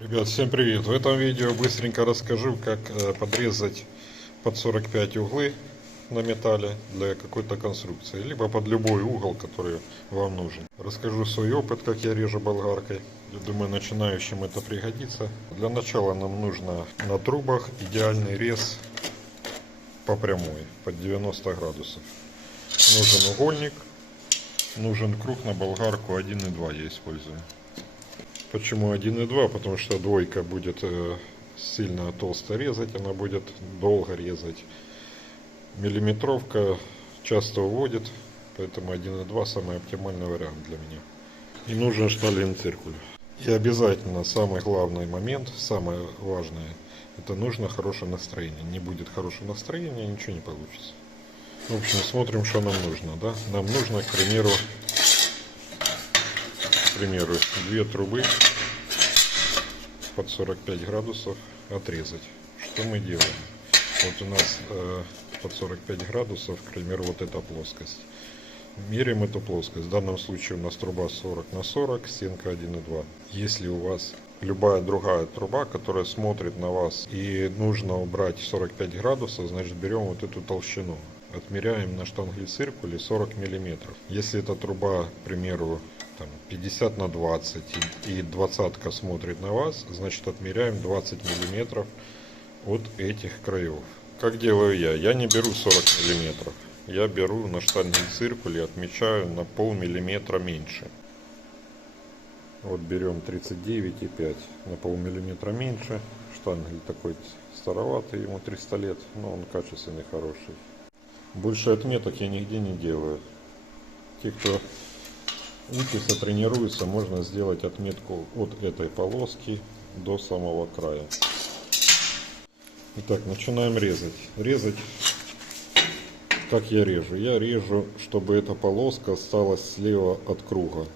Ребят, всем привет! В этом видео быстренько расскажу, как подрезать под 45 углы на металле для какой-то конструкции, либо под любой угол, который вам нужен. Расскажу свой опыт, как я режу болгаркой. Я думаю, начинающим это пригодится. Для начала нам нужно на трубах идеальный рез по прямой, под 90 градусов. Нужен угольник, нужен круг на болгарку 1,2 я использую. Почему 1,2? Потому что двойка будет сильно толсто резать, она будет долго резать. Миллиметровка часто уводит, поэтому 1,2 самый оптимальный вариант для меня. И нужен штален-циркуль. И обязательно самый главный момент, самое важное, это нужно хорошее настроение. Не будет хорошего настроения, ничего не получится. В общем, смотрим, что нам нужно. Да? Нам нужно, к примеру, две трубы под 45 градусов отрезать. Что мы делаем? Вот у нас под 45 градусов, к примеру, вот эта плоскость. Меряем эту плоскость. В данном случае у нас труба 40 на 40, стенка 1,2. Если у вас любая другая труба, которая смотрит на вас, и нужно убрать 45 градусов, значит берем вот эту толщину. Отмеряем на штангель-циркуле 40 миллиметров. Если эта труба, к примеру, 50 на 20 и двадцатка смотрит на вас, значит отмеряем 20 миллиметров от этих краев. Как делаю я? Я не беру 40 миллиметров. Я беру на штангель-циркуле, отмечаю на полмиллиметра меньше. Вот берем 39,5, на полмиллиметра меньше. Штангель такой староватый, ему 300 лет, но он качественный, хороший. Больше отметок я нигде не делаю. Те, кто учится, тренируется, можно сделать отметку от этой полоски до самого края. Итак, начинаем резать. Резать, как я режу? Я режу, чтобы эта полоска осталась слева от круга.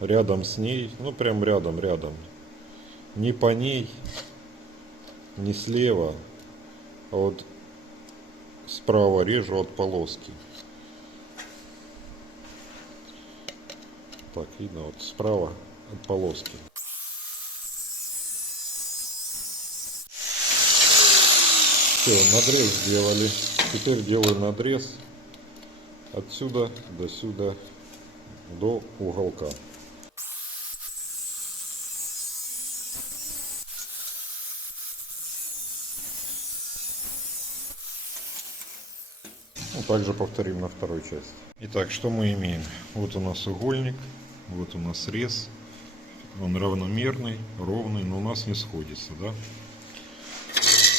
Рядом с ней, ну прям рядом. Не по ней, не слева, а вот справа режу от полоски. Так, видно, вот справа от полоски. Все, надрез сделали. Теперь делаю надрез отсюда до сюда, до уголка. Также повторим на второй части. Итак, что мы имеем? Вот у нас угольник, вот у нас рез. Он равномерный, ровный, но у нас не сходится, да?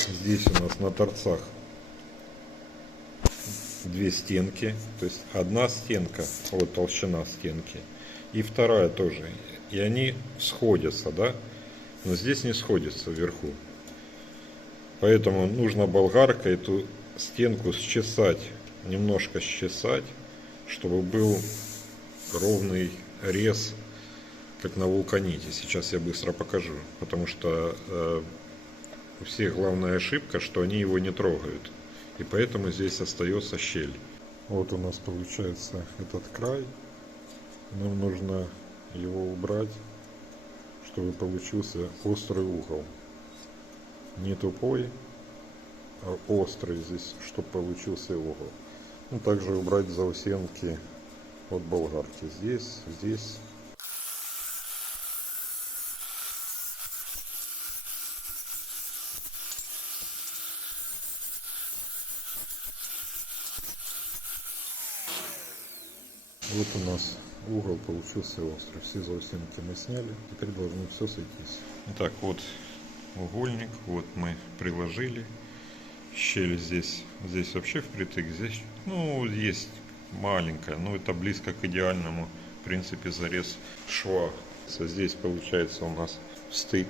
Здесь у нас на торцах две стенки, то есть одна стенка, вот толщина стенки, и вторая тоже. И они сходятся, да? Но здесь не сходятся вверху. Поэтому нужно болгаркой эту стенку счесать, немножко счесать, чтобы был ровный рез, как на вулканите. Сейчас я быстро покажу, потому что у всех главная ошибка, что они его не трогают, и поэтому здесь остается щель. Вот у нас получается этот край, нам нужно его убрать, чтобы получился острый угол, не тупой, а острый здесь, чтобы получился угол. Ну, также убрать заусенки от болгарки. Здесь. Вот у нас угол получился острый. Все заусенки мы сняли. Теперь должно все сойтись. Итак, вот угольник. Вот мы приложили. Щель здесь вообще впритык, здесь, ну, есть маленькая, но это близко к идеальному, в принципе, зарез шва. Здесь получается у нас встык,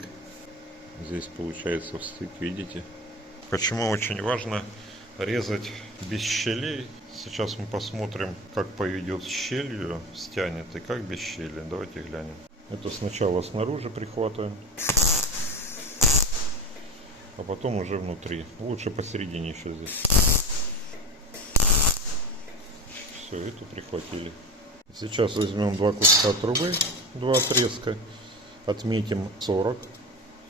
здесь получается встык, видите? Почему очень важно резать без щелей? Сейчас мы посмотрим, как поведет с щелью, стянет, и как без щели. Давайте глянем. Это сначала снаружи прихватываем, а потом уже внутри. Лучше посередине еще здесь. Все, эту прихватили. Сейчас возьмем два куска трубы, два отрезка, отметим 40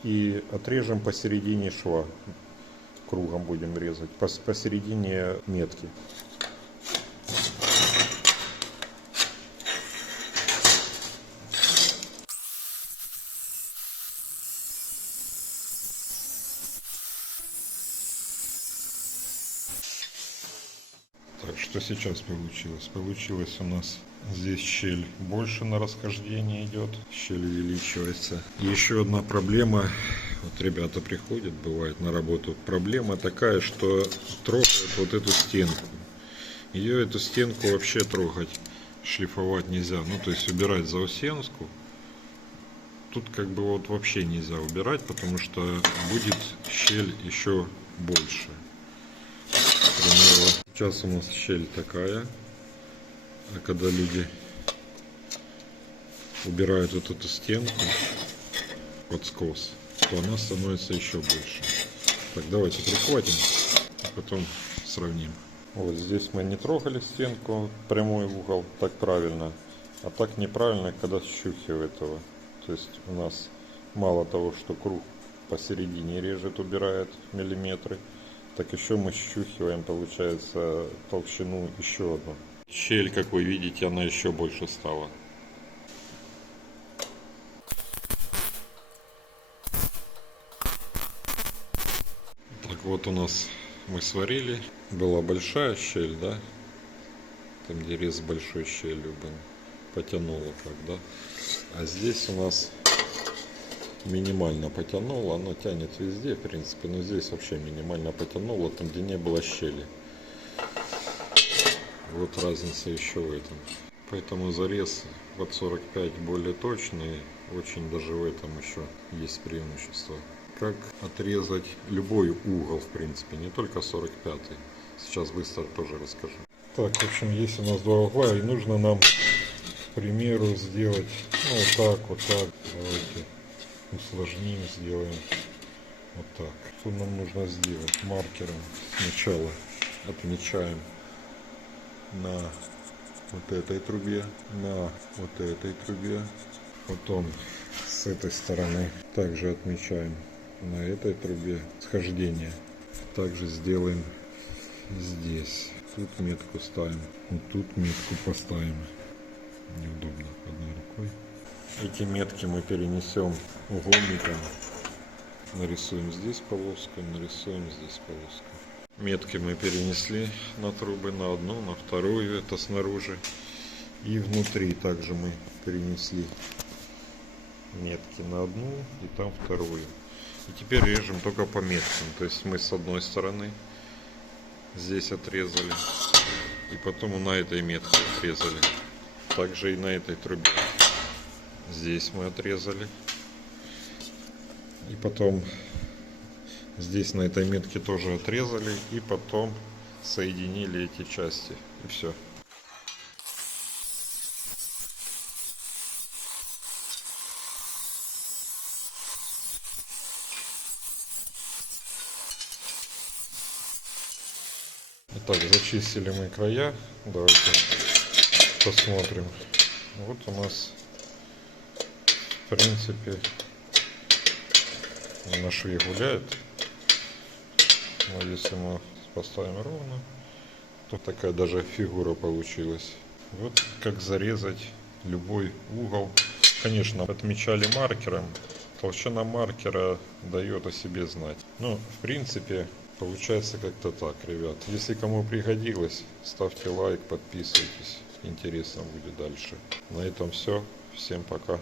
И отрежем посередине шва. Кругом будем резать. Посередине метки. Так, что сейчас получилось? Получилось у нас здесь щель больше на расхождение идет, щель увеличивается. И еще одна проблема, вот ребята приходят, бывает на работу, проблема такая, что трогают вот эту стенку. Ее, эту стенку вообще трогать, шлифовать нельзя, ну то есть убирать заусенку. Тут как бы вот вообще нельзя убирать, потому что будет щель еще больше. К примеру, сейчас у нас щель такая, а когда люди убирают вот эту стенку под скос, то она становится еще больше. Так, давайте прихватим, а потом сравним. Вот здесь мы не трогали стенку, прямой угол, так правильно. А так неправильно, когда щухи этого. То есть у нас мало того, что круг посередине режет, убирает миллиметры, так еще мы щухиваем, получается, толщину еще одну. Щель, как вы видите, она еще больше стала. Так вот у нас мы сварили. Была большая щель, да? Там где рез с большой щелью был. Потянуло так, да? А здесь у нас минимально потянуло. Оно тянет везде, в принципе, но здесь вообще минимально потянуло, там где не было щели. Вот разница еще в этом. Поэтому зарез под 45 более точный. Очень даже в этом еще есть преимущество. Как отрезать любой угол, в принципе, не только 45. Сейчас быстро тоже расскажу. Так, в общем, есть у нас два угла, и нужно нам, к примеру, сделать вот так, вот так. Давайте усложним, сделаем вот так. Что нам нужно сделать? Маркером сначала отмечаем на вот этой трубе, на вот этой трубе. Потом с этой стороны также отмечаем на этой трубе схождение. Также сделаем здесь. Тут метку ставим. Вот тут метку поставим. Неудобно одной рукой. Эти метки мы перенесем угольником. Нарисуем здесь полоску, нарисуем здесь полоску. Метки мы перенесли на трубы, на одну, на вторую, это снаружи. И внутри также мы перенесли метки на одну и там вторую. И теперь режем только по меткам. То есть мы с одной стороны здесь отрезали. И потом на этой метке отрезали. Также и на этой трубе. Здесь мы отрезали. И потом здесь на этой метке тоже отрезали. И потом соединили эти части. И все. Итак, зачистили мы края. Давайте посмотрим. Вот у нас, в принципе, на шве гуляет. Но если мы поставим ровно, то такая даже фигура получилась. Вот как зарезать любой угол. Конечно, отмечали маркером. Толщина маркера дает о себе знать. Но, в принципе, получается как-то так, ребят. Если кому пригодилось, ставьте лайк, подписывайтесь. Интересно будет дальше. На этом все. Всем пока.